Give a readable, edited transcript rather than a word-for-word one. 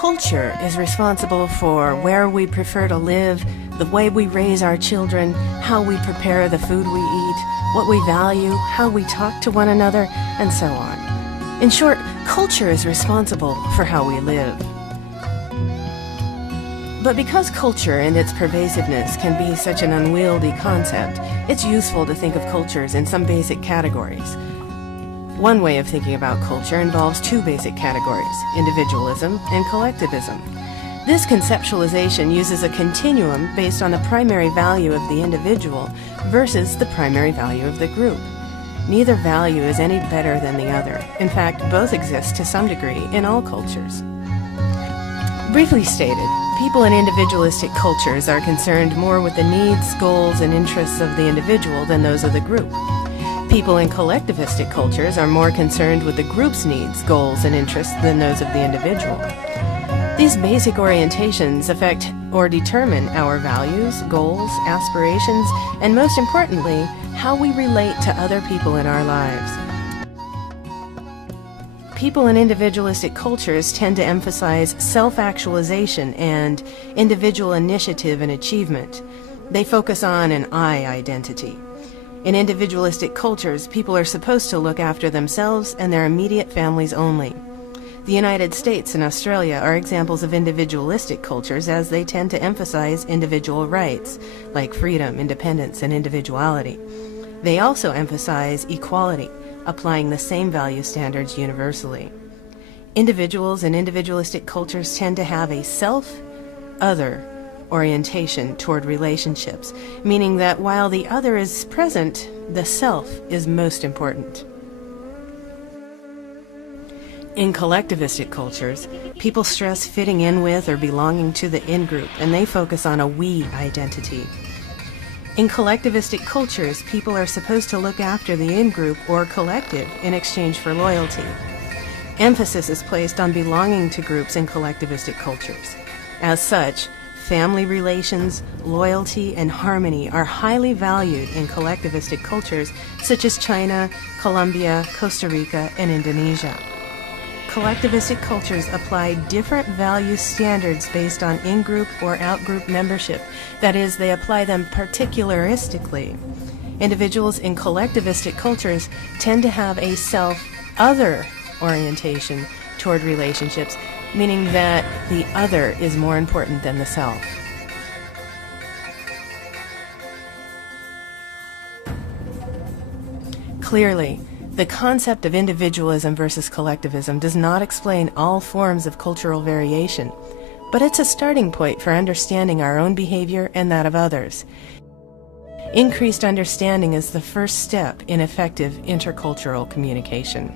Culture is responsible for where we prefer to live, the way we raise our children, how we prepare the food we eat, what we value, how we talk to one another, and so on. In short, culture is responsible for how we live. But because culture and its pervasiveness can be such an unwieldy concept, it's useful to think of cultures in some basic categories. One way of thinking about culture involves two basic categories, individualism and collectivism. This conceptualization uses a continuum based on the primary value of the individual versus the primary value of the group. Neither value is any better than the other. In fact, both exist to some degree in all cultures. Briefly stated, people in individualistic cultures are concerned more with the needs, goals, and interests of the individual than those of the group. People in collectivistic cultures are more concerned with the group's needs, goals, and interests than those of the individual. These basic orientations affect or determine our values, goals, aspirations, and most importantly, how we relate to other people in our lives. People in individualistic cultures tend to emphasize self-actualization and individual initiative and achievement. They focus on an I identity. In individualistic cultures, people are supposed to look after themselves and their immediate families only. The United States and Australia are examples of individualistic cultures as they tend to emphasize individual rights, like freedom, independence, and individuality. They also emphasize equality, applying the same value standards universally. Individuals in individualistic cultures tend to have a self-other orientation toward relationships, meaning that while the other is present, the self is most important. In collectivistic cultures, people stress fitting in with or belonging to the in-group, and they focus on a we identity. In collectivistic cultures, people are supposed to look after the in-group or collective in exchange for loyalty. Emphasis is placed on belonging to groups in collectivistic cultures. As such, family relations, loyalty, and harmony are highly valued in collectivistic cultures such as China, Colombia, Costa Rica, and Indonesia. Collectivistic cultures apply different value standards based on in-group or out-group membership. That is, they apply them particularistically. Individuals in collectivistic cultures tend to have a self-other orientation toward relationships, meaning that the other is more important than the self. Clearly, the concept of individualism versus collectivism does not explain all forms of cultural variation, but it's a starting point for understanding our own behavior and that of others. Increased understanding is the first step in effective intercultural communication.